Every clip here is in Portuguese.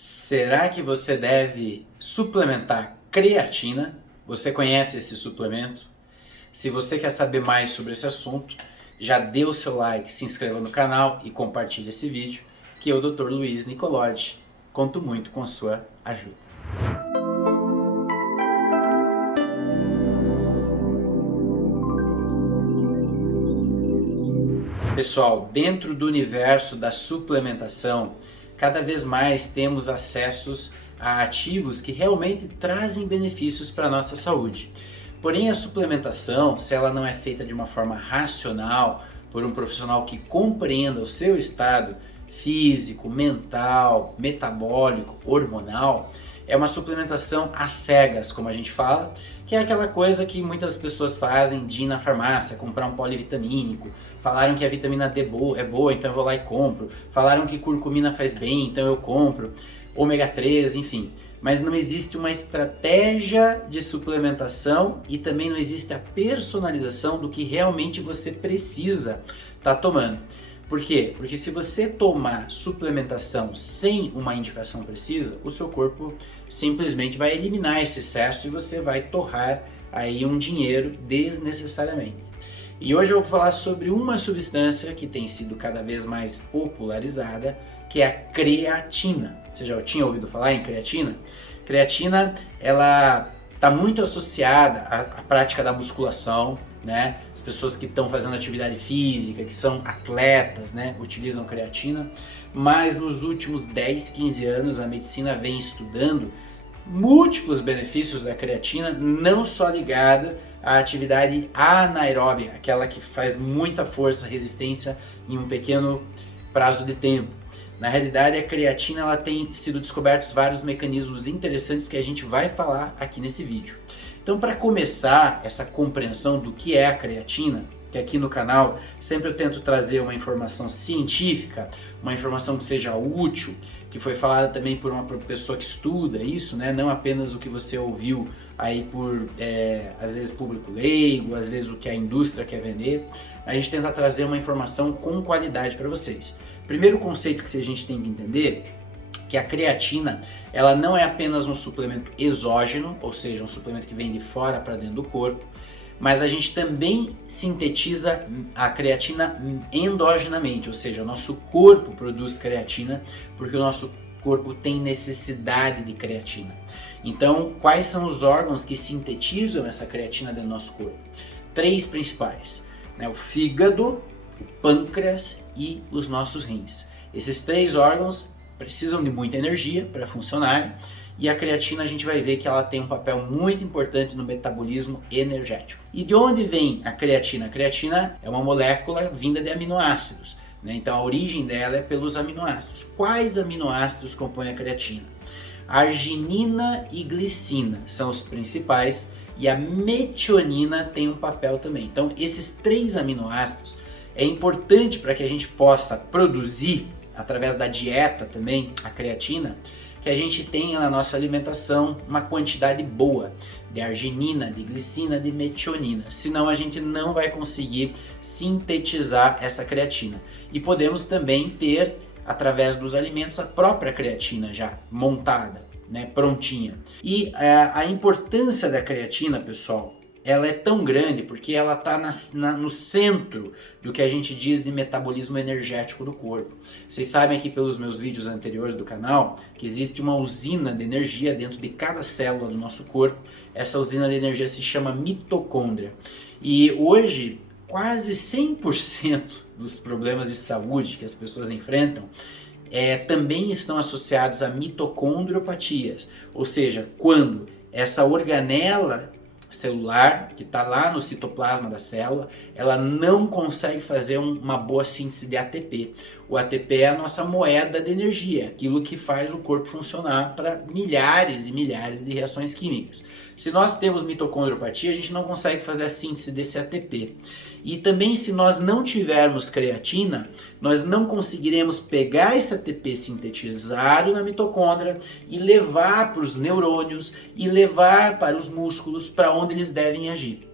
Será que você deve suplementar creatina? Você conhece esse suplemento? Se você quer saber mais sobre esse assunto, já dê o seu like, se inscreva no canal e compartilhe esse vídeo, que eu, Dr. Luiz Nicolodi, conto muito com a sua ajuda. Pessoal, dentro do universo da suplementação, cada vez mais temos acessos a ativos que realmente trazem benefícios para a nossa saúde. Porém, a suplementação, se ela não é feita de uma forma racional, por um profissional que compreenda o seu estado físico, mental, metabólico, hormonal, é uma suplementação às cegas, como a gente fala, que é aquela coisa que muitas pessoas fazem de ir na farmácia, comprar um polivitamínico. Falaram que a vitamina D é boa, então eu vou lá e compro. Falaram que curcumina faz bem, então eu compro. Ômega 3, enfim. Mas não existe uma estratégia de suplementação e também não existe a personalização do que realmente você precisa estar tomando. Por quê? Porque se você tomar suplementação sem uma indicação precisa, o seu corpo simplesmente vai eliminar esse excesso e você vai torrar aí um dinheiro desnecessariamente. E hoje eu vou falar sobre uma substância que tem sido cada vez mais popularizada, que é a creatina. Você já tinha ouvido falar em creatina? Creatina, ela está muito associada à prática da musculação, né? As pessoas que estão fazendo atividade física, que são atletas, né, utilizam creatina. Mas nos últimos 10, 15 anos a medicina vem estudando múltiplos benefícios da creatina, não só ligada à atividade anaeróbia, aquela que faz muita força, resistência em um pequeno prazo de tempo. Na realidade, a creatina ela tem sido descobertos vários mecanismos interessantes que a gente vai falar aqui nesse vídeo. Então, para começar essa compreensão do que é a creatina, que aqui no canal sempre eu tento trazer uma informação científica, uma informação que seja útil, que foi falada também por uma pessoa que estuda isso, né? Não apenas o que você ouviu aí por, às vezes, público leigo, às vezes o que a indústria quer vender. A gente tenta trazer uma informação com qualidade para vocês. Primeiro conceito que a gente tem que entender que a creatina ela não é apenas um suplemento exógeno, ou seja, um suplemento que vem de fora para dentro do corpo, mas a gente também sintetiza a creatina endogenamente, ou seja, o nosso corpo produz creatina porque o nosso corpo tem necessidade de creatina. Então, quais são os órgãos que sintetizam essa creatina dentro do nosso corpo? 3 principais, né? O fígado, o pâncreas e os nossos rins. Esses 3 órgãos precisam de muita energia para funcionar e a creatina a gente vai ver que ela tem um papel muito importante no metabolismo energético. E de onde vem a creatina? A creatina é uma molécula vinda de aminoácidos, né? Então a origem dela é pelos aminoácidos. Quais aminoácidos compõem a creatina? Arginina e glicina são os principais e a metionina tem um papel também. Então esses 3 aminoácidos é importante para que a gente possa produzir, através da dieta também, a creatina, que a gente tenha na nossa alimentação uma quantidade boa de arginina, de glicina, de metionina. Senão a gente não vai conseguir sintetizar essa creatina. E podemos também ter, através dos alimentos, a própria creatina já montada, né, prontinha. E a importância da creatina, pessoal, ela é tão grande porque ela está no centro do que a gente diz de metabolismo energético do corpo. Vocês sabem aqui pelos meus vídeos anteriores do canal que existe uma usina de energia dentro de cada célula do nosso corpo. Essa usina de energia se chama mitocôndria. E hoje, quase 100% dos problemas de saúde que as pessoas enfrentam também estão associados a mitocondriopatias. Ou seja, quando essa organela celular, que está lá no citoplasma da célula, ela não consegue fazer uma boa síntese de ATP. O ATP é a nossa moeda de energia, aquilo que faz o corpo funcionar para milhares e milhares de reações químicas. Se nós temos mitocondriopatia, a gente não consegue fazer a síntese desse ATP. E também se nós não tivermos creatina, nós não conseguiremos pegar esse ATP sintetizado na mitocôndria e levar para os neurônios e levar para os músculos para onde eles devem agir.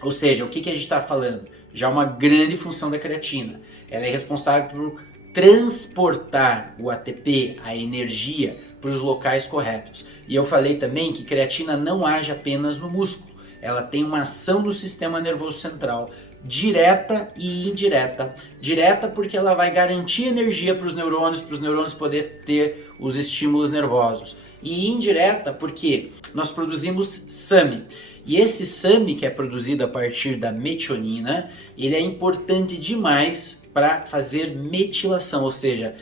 Ou seja, o que a gente está falando? Já uma grande função da creatina. Ela é responsável por transportar o ATP, a energia, para os locais corretos. E eu falei também que creatina não age apenas no músculo, ela tem uma ação no sistema nervoso central, direta e indireta. Direta porque ela vai garantir energia para os neurônios poder ter os estímulos nervosos. E indireta porque nós produzimos SAMe. E esse SAMe, que é produzido a partir da metionina, ele é importante demais para fazer metilação, ou seja,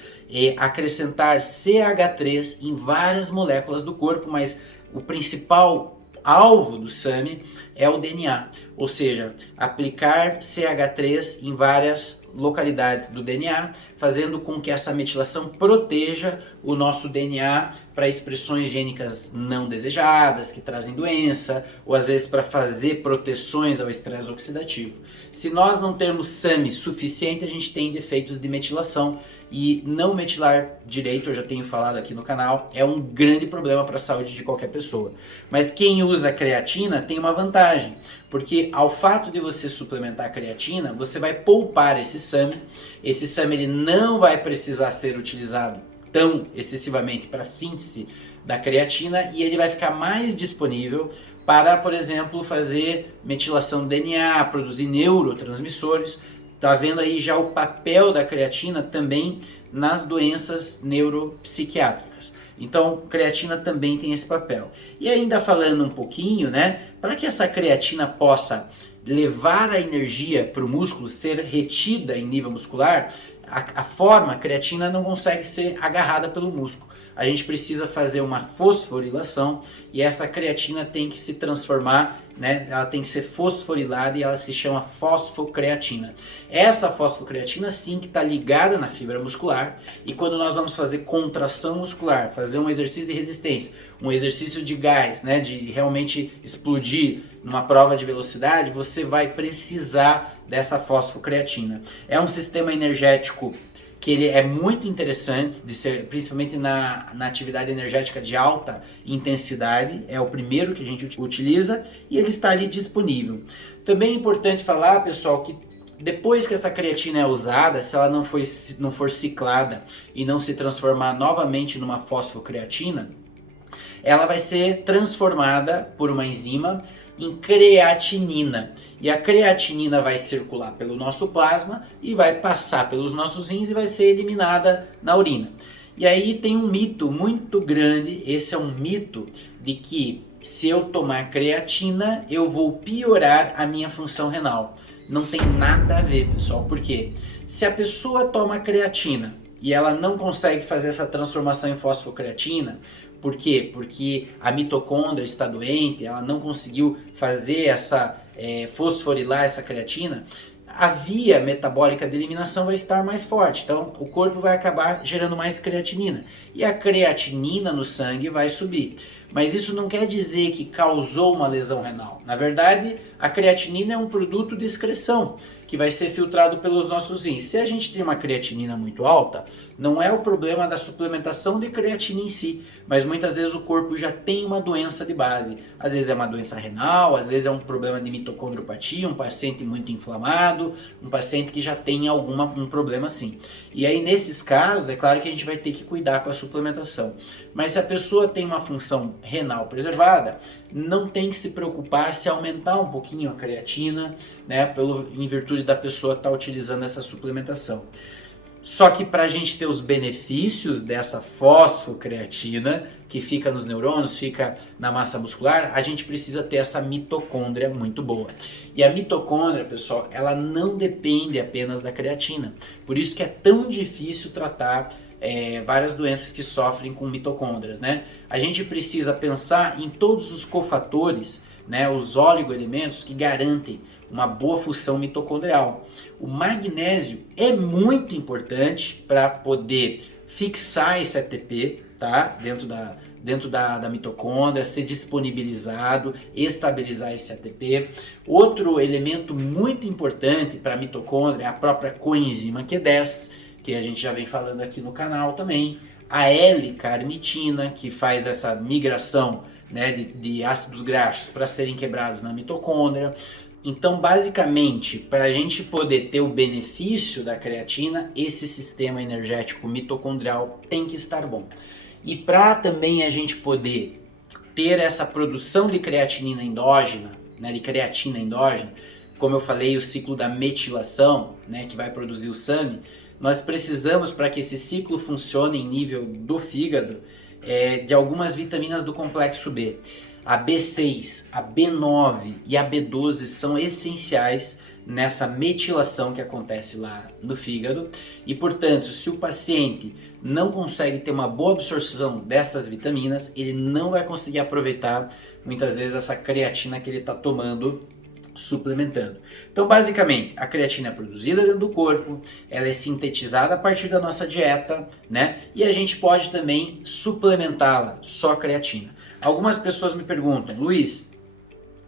acrescentar CH3 em várias moléculas do corpo, mas o principal alvo do SAMe é o DNA, ou seja, aplicar CH3 em várias localidades do DNA, fazendo com que essa metilação proteja o nosso DNA para expressões gênicas não desejadas, que trazem doença, ou às vezes para fazer proteções ao estresse oxidativo. Se nós não termos SAMe suficiente, a gente tem defeitos de metilação, e não metilar direito, eu já tenho falado aqui no canal, é um grande problema para a saúde de qualquer pessoa. Mas quem usa creatina tem uma vantagem, porque ao fato de você suplementar a creatina, você vai poupar esse SAMe. Esse SAMe ele não vai precisar ser utilizado tão excessivamente para a síntese da creatina e ele vai ficar mais disponível para, por exemplo, fazer metilação do DNA, produzir neurotransmissores. Tá vendo aí já o papel da creatina também nas doenças neuropsiquiátricas. Então, creatina também tem esse papel. E ainda falando um pouquinho, né, para que essa creatina possa levar a energia para o músculo, ser retida em nível muscular, a creatina não consegue ser agarrada pelo músculo. A gente precisa fazer uma fosforilação e essa creatina tem que se transformar, né? Ela tem que ser fosforilada e ela se chama fosfocreatina. Essa fosfocreatina sim que está ligada na fibra muscular e quando nós vamos fazer contração muscular, fazer um exercício de resistência, um exercício de gás, né? De realmente explodir numa prova de velocidade, você vai precisar dessa fosfocreatina. É um sistema energético que ele é muito interessante, de ser, principalmente na atividade energética de alta intensidade, é o primeiro que a gente utiliza e ele está ali disponível. Também é importante falar, pessoal, que depois que essa creatina é usada, se ela não for ciclada e não se transformar novamente numa fosfocreatina, ela vai ser transformada por uma enzima em creatinina. E a creatinina vai circular pelo nosso plasma e vai passar pelos nossos rins e vai ser eliminada na urina. E aí tem um mito muito grande, esse é um mito de que se eu tomar creatina eu vou piorar a minha função renal. Não tem nada a ver, pessoal. Por quê? Se a pessoa toma creatina e ela não consegue fazer essa transformação em fosfocreatina, por quê? Porque a mitocôndria está doente, ela não conseguiu fazer essa fosforilar essa creatina, a via metabólica de eliminação vai estar mais forte, então o corpo vai acabar gerando mais creatinina e a creatinina no sangue vai subir. Mas isso não quer dizer que causou uma lesão renal. Na verdade, a creatinina é um produto de excreção que vai ser filtrado pelos nossos rins. Se a gente tem uma creatinina muito alta, não é o problema da suplementação de creatina em si, mas muitas vezes o corpo já tem uma doença de base. Às vezes é uma doença renal, às vezes é um problema de mitocondriopatia, um paciente muito inflamado, um paciente que já tem um problema assim. E aí nesses casos, é claro que a gente vai ter que cuidar com a suplementação. Mas se a pessoa tem uma função renal preservada, não tem que se preocupar se aumentar um pouquinho a creatina, né, em virtude da pessoa estar utilizando essa suplementação. Só que para a gente ter os benefícios dessa fosfocreatina, que fica nos neurônios, fica na massa muscular, a gente precisa ter essa mitocôndria muito boa. E a mitocôndria, pessoal, ela não depende apenas da creatina. Por isso que é tão difícil tratar várias doenças que sofrem com mitocôndrias, né? A gente precisa pensar em todos os cofatores, né, os oligoelementos que garantem uma boa função mitocondrial. O magnésio é muito importante para poder fixar esse ATP, tá? dentro da mitocôndria, ser disponibilizado, estabilizar esse ATP. Outro elemento muito importante para a mitocôndria é a própria coenzima Q10, que a gente já vem falando aqui no canal também. A L-carnitina, que faz essa migração, né, de ácidos graxos para serem quebrados na mitocôndria. Então, basicamente, para a gente poder ter o benefício da creatina, esse sistema energético mitocondrial tem que estar bom. E para também a gente poder ter essa produção de creatinina endógena, né, de creatina endógena, como eu falei, o ciclo da metilação, né, que vai produzir o SAMe, nós precisamos, para que esse ciclo funcione em nível do fígado, de algumas vitaminas do complexo B. A B6, a B9 e a B12 são essenciais nessa metilação que acontece lá no fígado e, portanto, se o paciente não consegue ter uma boa absorção dessas vitaminas, ele não vai conseguir aproveitar muitas vezes essa creatina que ele está tomando, suplementando. Então, basicamente, a creatina é produzida dentro do corpo, ela é sintetizada a partir da nossa dieta, né? E a gente pode também suplementá-la, só creatina. Algumas pessoas me perguntam, Luiz,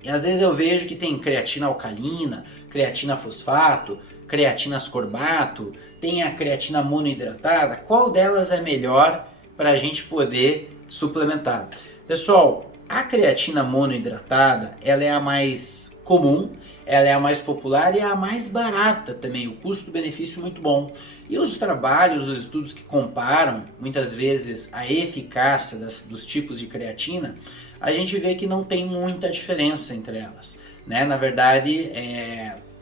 e às vezes eu vejo que tem creatina alcalina, creatina fosfato, creatina ascorbato, tem a creatina monoidratada, qual delas é melhor para a gente poder suplementar? Pessoal, a creatina monoidratada, ela é a mais comum, ela é a mais popular e é a mais barata também, o custo-benefício muito bom. E os trabalhos, os estudos que comparam muitas vezes a eficácia dos tipos de creatina, a gente vê que não tem muita diferença entre elas, né? Na verdade,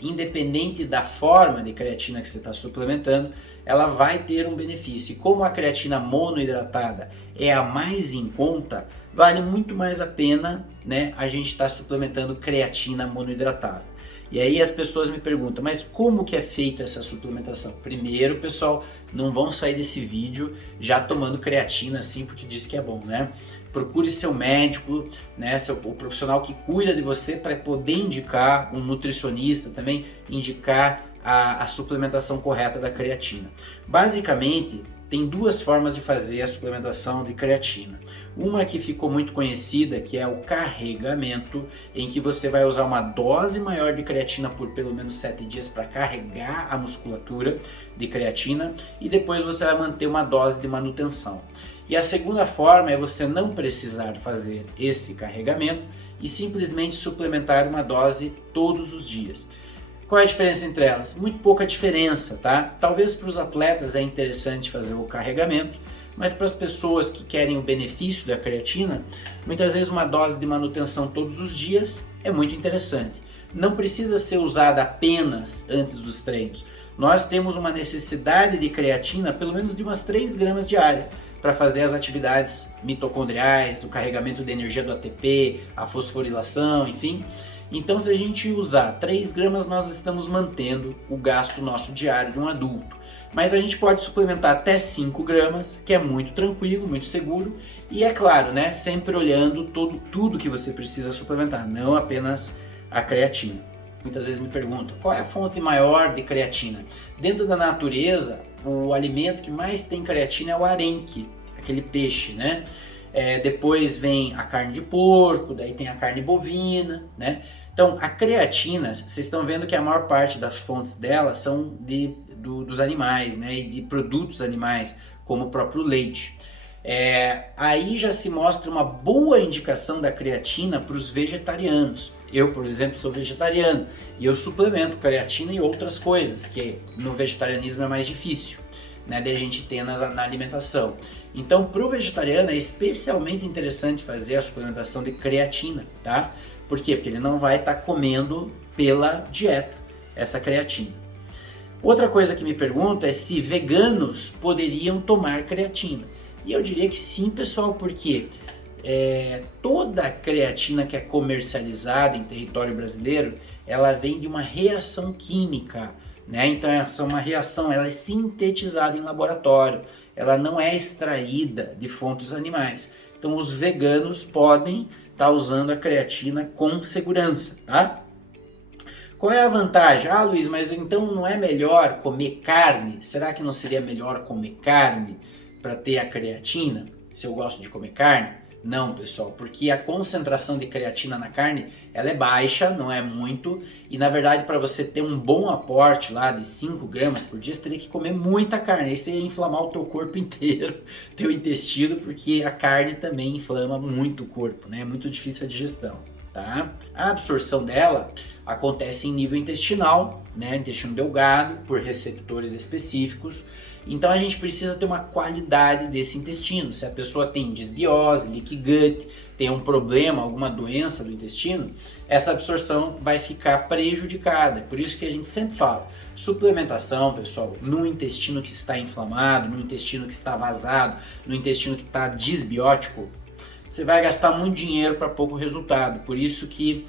independente da forma de creatina que você está suplementando, ela vai ter um benefício. E como a creatina monoidratada é a mais em conta, vale muito mais a pena, né, a gente estar suplementando creatina monoidratada. E aí as pessoas me perguntam, mas como que é feita essa suplementação? Primeiro, pessoal, não vão sair desse vídeo já tomando creatina assim porque diz que é bom, né? Procure seu médico, né, o profissional que cuida de você para poder indicar, um nutricionista também, indicar a suplementação correta da creatina. Basicamente, tem duas formas de fazer a suplementação de creatina. Uma que ficou muito conhecida, que é o carregamento, em que você vai usar uma dose maior de creatina por pelo menos 7 dias para carregar a musculatura de creatina e depois você vai manter uma dose de manutenção. E a segunda forma é você não precisar fazer esse carregamento e simplesmente suplementar uma dose todos os dias. Qual é a diferença entre elas? Muito pouca diferença, tá? Talvez para os atletas é interessante fazer o carregamento, mas para as pessoas que querem o benefício da creatina, muitas vezes uma dose de manutenção todos os dias é muito interessante. Não precisa ser usada apenas antes dos treinos. Nós temos uma necessidade de creatina pelo menos de umas 3 gramas diária para fazer as atividades mitocondriais, o carregamento de energia do ATP, a fosforilação, enfim. Então, se a gente usar 3 gramas, nós estamos mantendo o gasto nosso diário de um adulto. Mas a gente pode suplementar até 5 gramas, que é muito tranquilo, muito seguro. E é claro, né, sempre olhando tudo que você precisa suplementar, não apenas a creatina. Muitas vezes me perguntam, qual é a fonte maior de creatina? Dentro da natureza, o alimento que mais tem creatina é o arenque, aquele peixe, né? Depois vem a carne de porco, daí tem a carne bovina, né? Então a creatina, vocês estão vendo que a maior parte das fontes dela são dos animais, né? E de produtos animais, como o próprio leite. Aí já se mostra uma boa indicação da creatina para os vegetarianos. Eu, por exemplo, sou vegetariano e eu suplemento creatina e outras coisas, que no vegetarianismo é mais difícil, né, de a gente ter na alimentação. Então, para o vegetariano é especialmente interessante fazer a suplementação de creatina, tá? Por quê? Porque ele não vai estar comendo pela dieta essa creatina. Outra coisa que me pergunto é se veganos poderiam tomar creatina. E eu diria que sim, pessoal, porque toda a creatina que é comercializada em território brasileiro, ela vem de uma reação química, né? Então essa é uma reação, ela é sintetizada em laboratório, ela não é extraída de fontes animais. Então os veganos podem estar usando a creatina com segurança, tá? Qual é a vantagem? Ah, Luiz, mas então não é melhor comer carne? Será que não seria melhor comer carne para ter a creatina? Se eu gosto de comer carne? Não, pessoal, porque a concentração de creatina na carne, ela é baixa, não é muito, e na verdade para você ter um bom aporte lá de 5 gramas por dia, você teria que comer muita carne, aí você ia inflamar o teu corpo inteiro, teu intestino, porque a carne também inflama muito o corpo, né? É muito difícil a digestão, tá? A absorção dela acontece em nível intestinal, né? Intestino delgado, por receptores específicos, Então a gente precisa ter uma qualidade desse intestino. Se a pessoa tem disbiose, leaky gut, tem um problema, alguma doença do intestino, essa absorção vai ficar prejudicada. Por isso que a gente sempre fala, suplementação, pessoal, no intestino que está inflamado, no intestino que está vazado, no intestino que está disbiótico, você vai gastar muito dinheiro para pouco resultado. Por isso que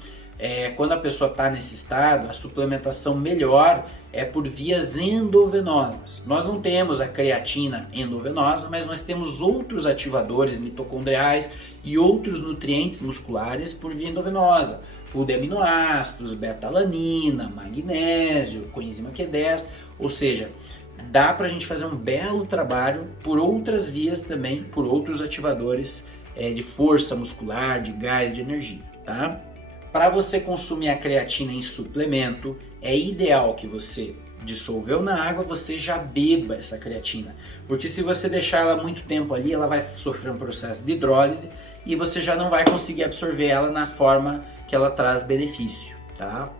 quando a pessoa está nesse estado, a suplementação melhor é por vias endovenosas. Nós não temos a creatina endovenosa, mas nós temos outros ativadores mitocondriais e outros nutrientes musculares por via endovenosa. Pool de aminoácidos, beta-alanina, magnésio, coenzima Q10, ou seja, dá para a gente fazer um belo trabalho por outras vias também, por outros ativadores de força muscular, de gás, de energia, tá? Para você consumir a creatina em suplemento, é ideal que você dissolveu na água, você já beba essa creatina, porque se você deixar ela muito tempo ali, ela vai sofrer um processo de hidrólise e você já não vai conseguir absorver ela na forma que ela traz benefício, tá?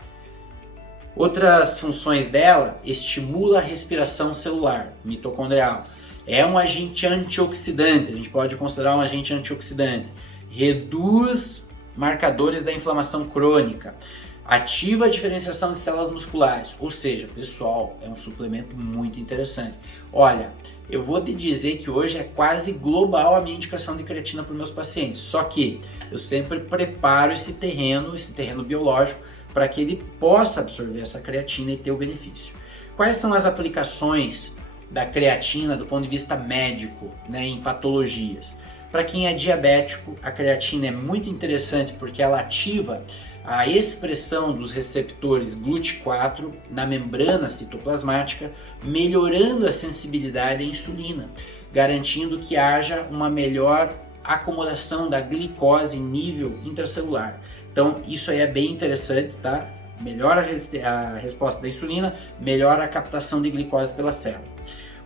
Outras funções dela: estimula a respiração celular, mitocondrial, é um agente antioxidante, a gente pode considerar um agente antioxidante, reduz marcadores da inflamação crônica, ativa a diferenciação de células musculares, ou seja, pessoal, é um suplemento muito interessante. Olha, eu vou te dizer que hoje é quase global a minha indicação de creatina para os meus pacientes, só que eu sempre preparo esse terreno biológico, para que ele possa absorver essa creatina e ter o benefício. Quais são as aplicações da creatina do ponto de vista médico, em patologias? Para quem é diabético, a creatina é muito interessante porque ela ativa a expressão dos receptores GLUT4 na membrana citoplasmática, melhorando a sensibilidade à insulina, garantindo que haja uma melhor acomodação da glicose em nível intracelular. Então isso aí é bem interessante, tá? Melhora a resposta da insulina, melhora a captação de glicose pela célula.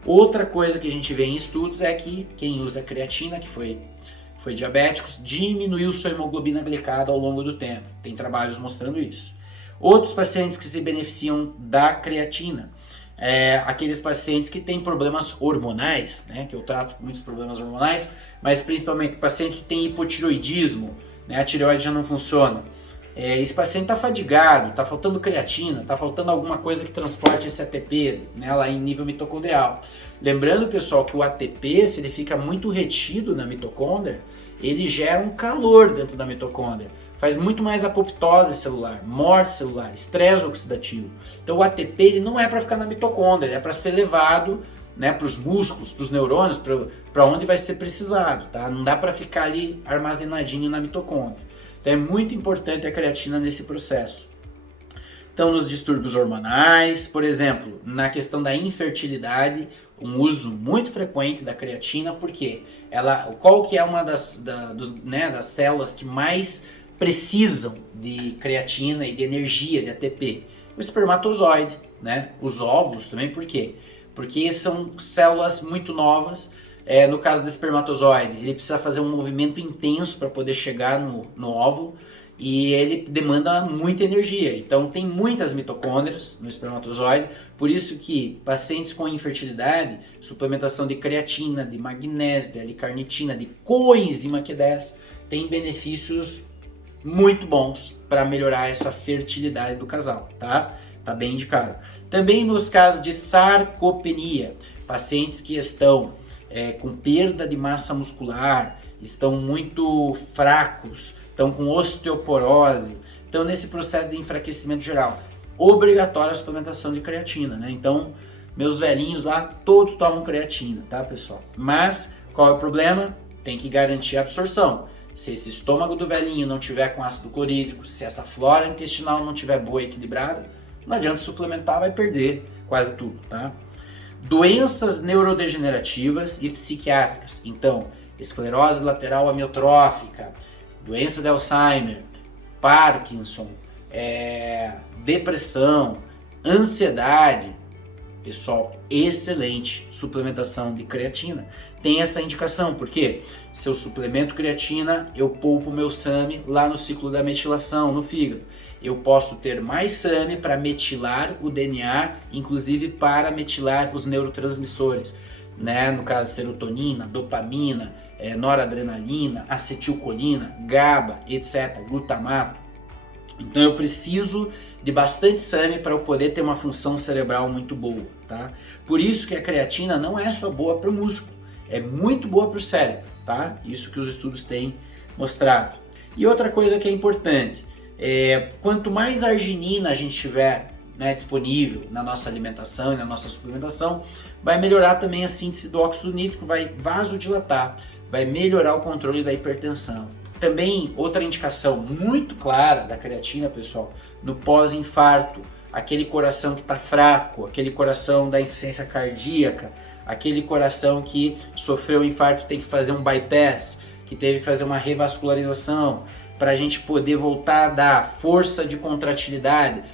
Outra coisa que a gente vê em estudos é que quem usa creatina, que foi diabéticos, diminuiu sua hemoglobina glicada ao longo do tempo. Tem trabalhos mostrando isso. Outros pacientes que se beneficiam da creatina, aqueles pacientes que têm problemas hormonais, que eu trato muitos problemas hormonais, mas principalmente o paciente que tem hipotiroidismo, a tireoide já não funciona. Esse paciente está fadigado, está faltando creatina, está faltando alguma coisa que transporte esse ATP lá em nível mitocondrial. Lembrando, pessoal, que o ATP, se ele fica muito retido na mitocôndria, ele gera um calor dentro da mitocôndria, faz muito mais apoptose celular, morte celular, estresse oxidativo. Então o ATP ele não é para ficar na mitocôndria, ele é para ser levado para os músculos, para os neurônios, para onde vai ser precisado, tá? Não dá para ficar ali armazenadinho na mitocôndria. Então é muito importante a creatina nesse processo. Então nos distúrbios hormonais, por exemplo, na questão da infertilidade, um uso muito frequente da creatina, porque qual que é uma das células que mais precisam de creatina e de energia, de ATP? O espermatozoide, os óvulos também, por quê? Porque são células muito novas. No caso do espermatozoide, ele precisa fazer um movimento intenso para poder chegar no óvulo e ele demanda muita energia. Então tem muitas mitocôndrias no espermatozoide, por isso que pacientes com infertilidade, suplementação de creatina, de magnésio, de L-carnitina, de coenzima Q10, tem benefícios muito bons para melhorar essa fertilidade do casal, tá? Tá bem indicado. Também nos casos de sarcopenia, pacientes que estão com perda de massa muscular, estão muito fracos, estão com osteoporose, estão nesse processo de enfraquecimento geral, obrigatória a suplementação de creatina, Então, meus velhinhos lá, todos tomam creatina, tá, pessoal? Mas, qual é o problema? Tem que garantir a absorção. Se esse estômago do velhinho não tiver com ácido clorídrico, se essa flora intestinal não tiver boa e equilibrada, não adianta suplementar, vai perder quase tudo, tá? Doenças neurodegenerativas e psiquiátricas, então esclerose lateral amiotrófica, doença de Alzheimer, Parkinson, depressão, ansiedade, pessoal, excelente suplementação de creatina. Tem essa indicação, porque se eu suplemento creatina, eu poupo meu SAMe lá no ciclo da metilação, no fígado. Eu posso ter mais SAMe para metilar o DNA, inclusive para metilar os neurotransmissores, né? No caso, serotonina, dopamina, noradrenalina, acetilcolina, GABA, etc., glutamato. Então eu preciso de bastante SAMe para eu poder ter uma função cerebral muito boa, tá? Por isso que a creatina não é só boa para o músculo, é muito boa para o cérebro, tá? Isso que os estudos têm mostrado. E outra coisa que é importante, quanto mais arginina a gente tiver, né, disponível na nossa alimentação e na nossa suplementação, vai melhorar também a síntese do óxido nítrico, vai vasodilatar, vai melhorar o controle da hipertensão. Também outra indicação muito clara da creatina, pessoal, no pós-infarto, aquele coração que está fraco, aquele coração da insuficiência cardíaca, aquele coração que sofreu um infarto, tem que fazer um bypass, que teve que fazer uma revascularização, para a gente poder voltar a dar força de contratilidade,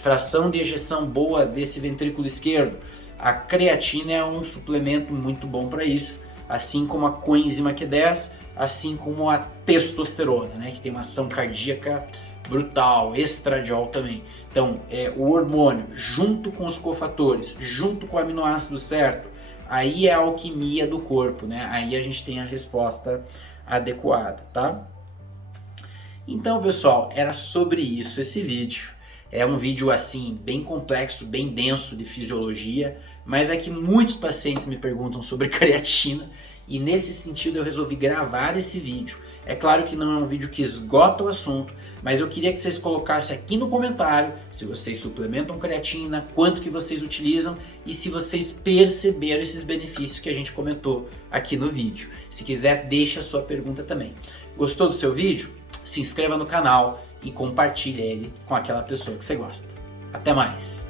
fração de ejeção boa desse ventrículo esquerdo. A creatina é um suplemento muito bom para isso, assim como a coenzima Q10, assim como a testosterona, né, que tem uma ação cardíaca brutal, estradiol também. Então, o hormônio junto com os cofatores, junto com o aminoácido certo, aí é a alquimia do corpo, né? Aí a gente tem a resposta adequada, tá? Então, pessoal, era sobre isso esse vídeo. É um vídeo assim, bem complexo, bem denso de fisiologia, mas é que muitos pacientes me perguntam sobre creatina e nesse sentido eu resolvi gravar esse vídeo. É claro que não é um vídeo que esgota o assunto, mas eu queria que vocês colocassem aqui no comentário se vocês suplementam creatina, quanto que vocês utilizam e se vocês perceberam esses benefícios que a gente comentou aqui no vídeo. Se quiser, deixa a sua pergunta também. Gostou do seu vídeo? Se inscreva no canal e compartilhe ele com aquela pessoa que você gosta. Até mais!